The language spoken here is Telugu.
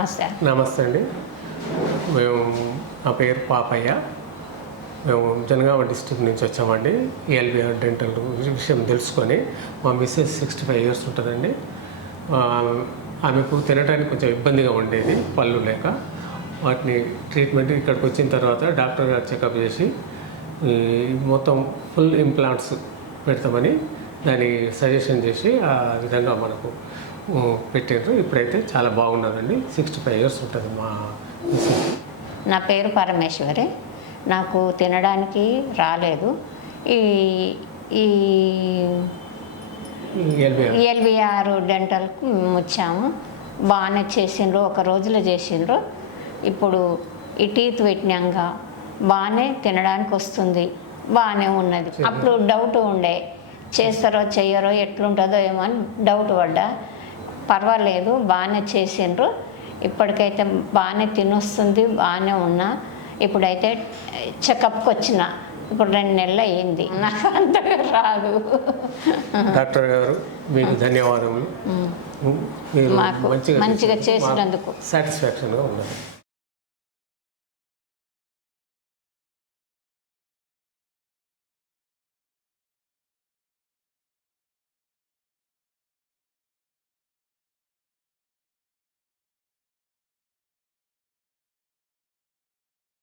నమస్తే. నమస్తే అండి. మేము నా పేరు పాపయ్య. మేము జనగామ డిస్ట్రిక్ట్ నుంచి వచ్చామండి. ఎల్బిఆర్ డెంటల్ విషయం తెలుసుకొని మా మిస్సెస్ 65 years ఉంటుందండి. ఆమెకు తినడానికి కొంచెం ఇబ్బందిగా ఉండేది, పళ్ళు లేక. వాటిని ట్రీట్మెంట్ ఇక్కడికి వచ్చిన తర్వాత డాక్టర్ గారు చెకప్ చేసి మొత్తం ఫుల్ ఇంప్లాంట్స్ పెడతామని దాన్ని సజెషన్ చేసి ఆ విధంగా మనకు పెట్టారు. ఇప్పుడైతే చాలా బాగున్నదండి. 65 years ఉంటుంది మా మిస్సెస్. నా పేరు పరమేశ్వరి. నాకు తినడానికి రాలేదు. ఈ ఎల్బిఆర్ డెంటల్కు వచ్చాము. బాగానే చేసిండ్రు, ఒక రోజులో చేసిండ్రు. ఇప్పుడు ఈ టీత్ పెట్టినాక బాగానే తినడానికి వస్తుంది, బాగానే ఉన్నది. అప్పుడు డౌట్ ఉండే, చేస్తారో చెయ్యరో ఎట్లుంటుందో ఏమో అని డౌట్ పడ్డా. పర్వాలేదు, బాగానే చేసిండ్రు. ఇప్పటికైతే బాగానే తినొస్తుంది, బాగానే ఉన్నా. ఇప్పుడైతే చెకప్కి వచ్చిన, ఇప్పుడు 2 నెలలు అయ్యింది. నాకు అంతగా రాదు. డాక్టర్ గారు మీకు ధన్యవాదములు. మాకు మంచిగా చేసినందుకు సాటిస్ఫాక్షన్గా ఉన్నది.